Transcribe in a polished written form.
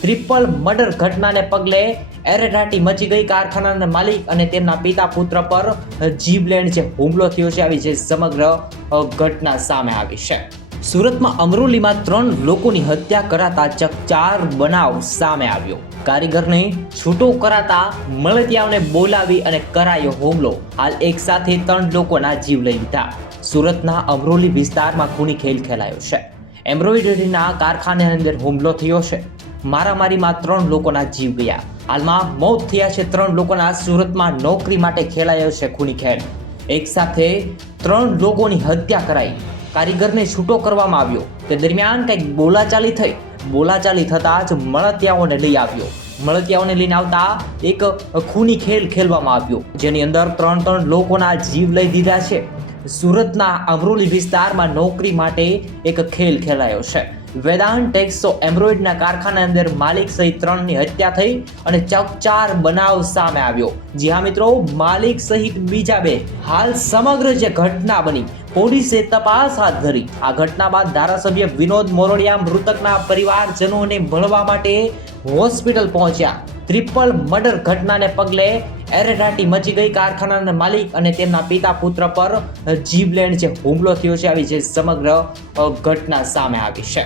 Triple murder ઘટનાને પગલે એરેરાટી મચી ગઈ. કારખાનાના માલિક અને તેમના પિતા પુત્ર પર જીવલેણ જે હુમલો થયો છે, આવી જે સમગ્ર ઘટના સામે આવી છે. સુરતમાં અમરોલીમાં 3 લોકોની હત્યા કરાતા ચકચાર બનાવ સામે આવ્યો. કારીગરને છૂટો કરાતા મળતિયાઓને બોલાવી અને કરાયો હુમલો. હાલ એક સાથે 3 લોકોના જીવ લઈ લીધા. સુરતના અમરોલી વિસ્તારમાં ખૂની ખેલ ખેલાયો છે. એમ્બ્રોઇડરીના કારખાનાની અંદર હુમલો થયો છે. મારામારીમાં 3 લોકોના જીવ ગયા. હાલમાં મોત થયા છે 3 લોકોના. સુરતમાં નોકરી માટે ખેલાયો છે ખૂની ખેલ. એક સાથે 3 લોકોની હત્યા કરાઈ. કારીગરને છૂટો કરવામાં આવ્યો. તે દરમિયાન કંઈક બોલાચાલી થઈ. બોલાચાલી થતા જ મળતિયાઓને લઈ આવ્યો. મળતિયાઓને લઈને આવતા એક ખૂની ખેલ ખેલવામાં આવ્યો, જેની અંદર 3 લોકોના જીવ લઈ દીધા છે. સુરતના અમરોલી વિસ્તારમાં નોકરી માટે એક ખેલ ખેલાયો છે. વેદાંત ટેક્સો એમ્બ્રોઇડરીના કારખાના અંદર માલિક સહિત 3ની હત્યા થઈ અને ચકચાર બનાવ સામે આવ્યો. જી હા મિત્રો, માલિક સહિત બીજા 2. હાલ સમગ્ર જે ઘટના બની, પોલીસે તપાસ હાથ ધરી. આ ઘટના બાદ ધારાસભ્ય વિનોદ મોરડિયા મૃતકના પરિવારજનોને મળવા માટે હોસ્પિટલ પહોંચ્યા. ટ્રિપલ મર્ડર ઘટનાને પગલે એરેરાટી મચી ગઈ. કારખાનાના માલિક અને તેમના પિતા પુત્ર પર જીવલેણ જે હુમલો થયો છે, આવી જે સમગ્ર ઘટના સામે આવી છે.